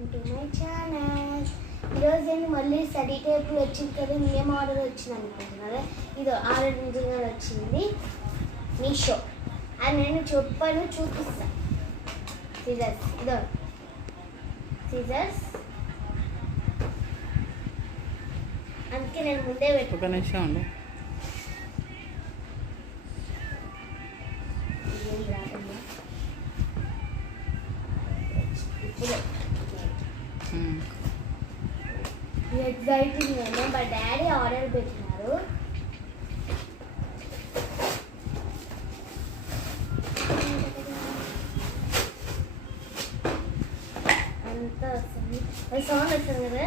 Welcome to my channel. ఈరోజు నేను మళ్ళీ స్టడీ టేబుల్ వచ్చింది కదా, ఏం ఆర్డర్ వచ్చింది అనుకుంటున్నారా? ఇది ఆర్డర్ నిజంగా వచ్చింది మీషో. అది నేను చెప్పాను, చూపిస్తాను. సీజర్స్, ఇదో సీజర్స్. అందుకే నేను ముందే ఒక నిమిషం అండి. ఎగ్జైటింగ్ ఏమో మా డాడీ ఆర్డర్ పెట్టినారు. అంతా వస్తుంది, అది సౌండ్ వస్తుంది కదా.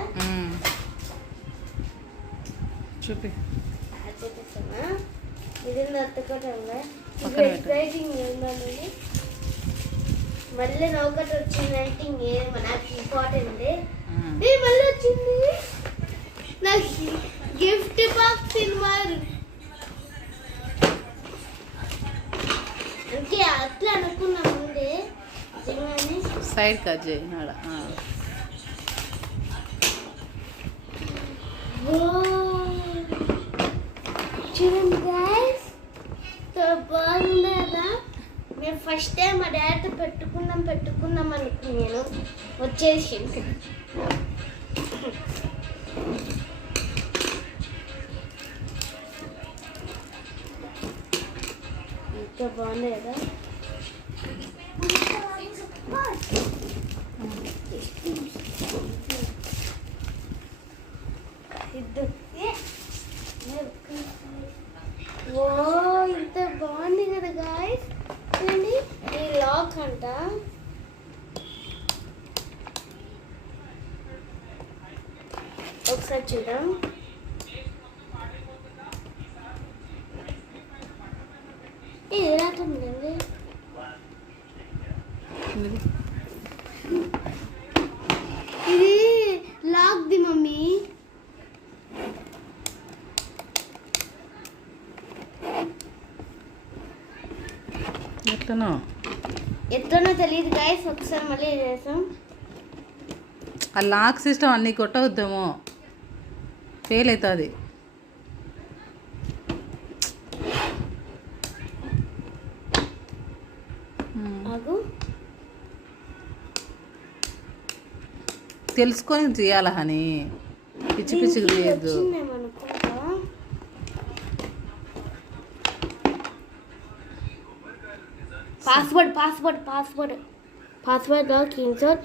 చూపి చూపిస్తున్నా. ఇది నొత్తుకోవటంగా ఎగ్జైటింగ్ ఏంటండి. మళ్ళీ నౌకట్ వచ్చిందంటే ఇంకేమో నాకు ఇంపార్టెంట్. మళ్ళీ వచ్చింది నాకు గిఫ్ట్ బాక్స్ సినిమా. అంటే అట్లా అనుకున్నా ముందే. సైడ్ కట్ చేయి. చూడండి గైస్, బాగుంది కదా. నేను ఫస్ట్ టైం మా డాడీతో పెట్టుకుందాం అనుకున్నాను, వచ్చేసి ఇంకా బాగుంది కదా. ఓ ఇంత బాగుంది కదా గాయ్స్. చూడండి, ఈ లాక్ అంట. ఒకసారి చూద్దాం. ఇది రాకుందండి. ఇది లాక్ ది మమ్మీ. ఎట్లనో తెలియదు గైస్, ఒకసారి మళ్ళీ చేసాం. ఆ లాక్ సిస్టమ్ అన్నీ కొట్టవద్దేమో, ఫెయిల్ అవుతుంది. తెలుసుకొని చేయాల హని, పిచ్చి పిచ్చిగా చేయొద్దు. Password lock insert